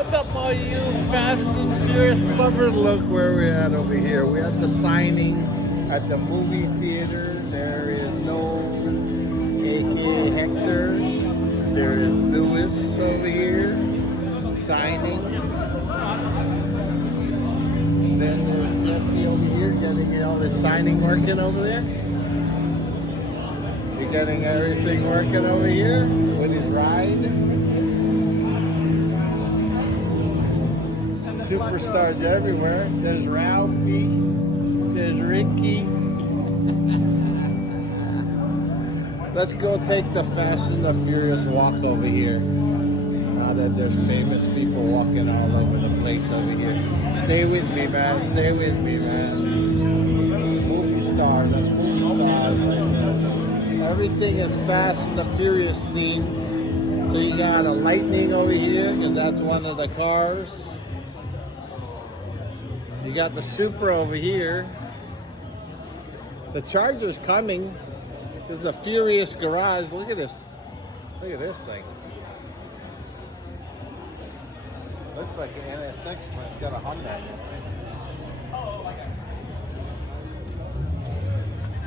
What's up, all you Fast and Furious lovers? Look where we're at over here. We're at the signing at the movie theater. There is no aka Hector. There is Lewis over here signing. Then there's Jesse over here getting all this signing working over there. You're getting everything working over here with his ride. Superstars everywhere. There's Ralphie. There's Ricky. Let's go take the Fast and the Furious walk over here. Now that there's famous people walking all over the place over here. Stay with me, man. Stay with me, man. Movie stars. That's movie stars right there. Everything is Fast and the Furious themed. So you got a Lightning over here, because that's one of the cars. You got the Supra over here. The Charger's coming. There's a Furious garage. Look at this. Look at this thing. Looks like an NSX, but it's got a Honda.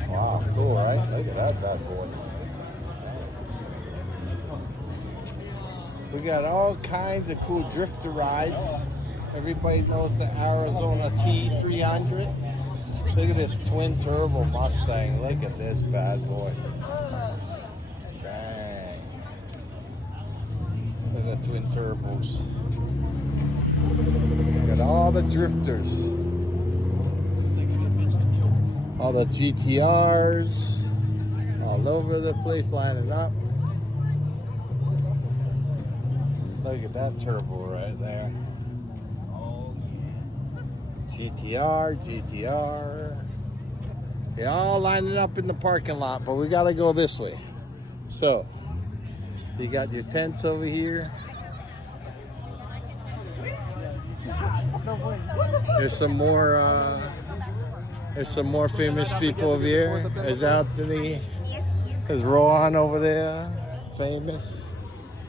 Wow, cool, right? Look at that bad boy. We got all kinds of cool drifter rides. Everybody knows the Arizona T300. Look at this twin turbo Mustang. Look at this bad boy. Dang. Look at the twin turbos. Look at all the drifters. All the GTRs. All over the place lining up. Look at that turbo right there. GTR. They're all lining up in the parking lot, but we gotta go this way. So, you got your tents over here. There's some more famous people over here. There's Anthony. There's Rohan over there. Famous.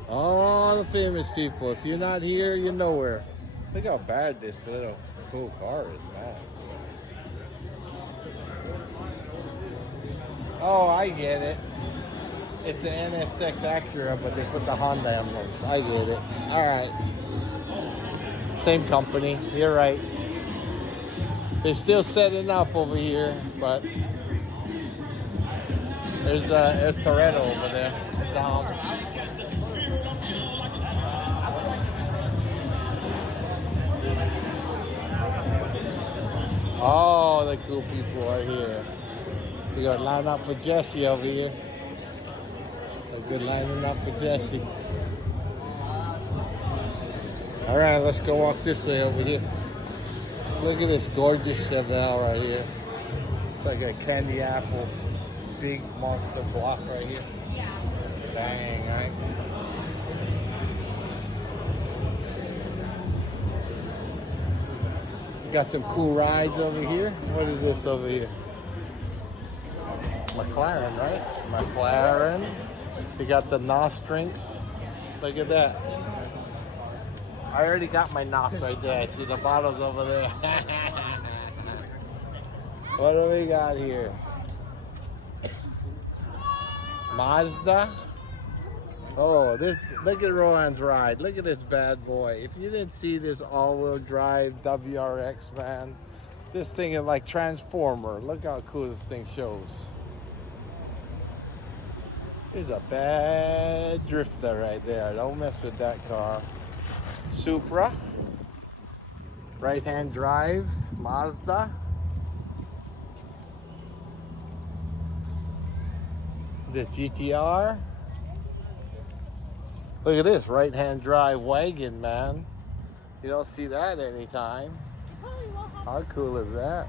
All the famous people. If you're not here, you're nowhere. Look how bad this little cool car is, man. Oh, I get it. It's an NSX Acura, but they put the Honda emblems. I get it. All right. Same company. You're right. They're still setting up over here, but there's Toretto over there. Down. Oh, the cool people are here. We got line up for Jesse over here. A good lining up for Jesse. All right, let's go walk this way over here. Look at this gorgeous Chevelle right here. It's like a candy apple, big monster block right here. Dang, right? Got some cool rides over here. What is this over here? McLaren, right? McLaren. You got the NOS drinks. Look at that. I already got my NOS right there. I see the bottles over there. What do we got here? Mazda. Oh, this! Look at Rohan's ride. Look at this bad boy. If you didn't see this all-wheel drive WRX, man, this thing is like Transformer. Look how cool this thing shows. Here's a bad drifter right there. Don't mess with that car. Supra. Right-hand drive. Mazda. This GTR. Look at this right-hand drive wagon, man. You don't see that anytime. How cool is that?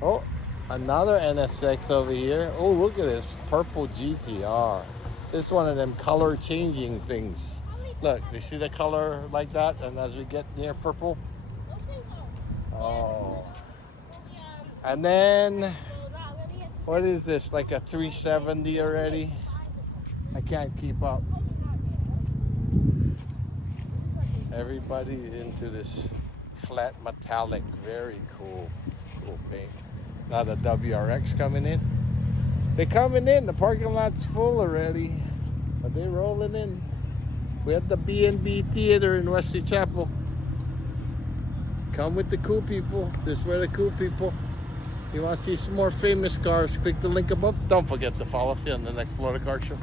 Oh, another NSX over here. Oh, look at this purple GTR. This one of them color changing things. Look, you see the color like that? And as we get near purple. Oh. And then, what is this? Like a 370 already? I can't keep up. Everybody into this flat metallic, very cool paint. Now the WRX coming in. They're coming in. The parking lot's full already, but they're rolling in. We have the B&B Theater in Wesley Chapel. Come with the cool people. This is where the cool people. You want to see some more famous cars? Click the link above. Don't forget to follow us here on the next Florida Car Show.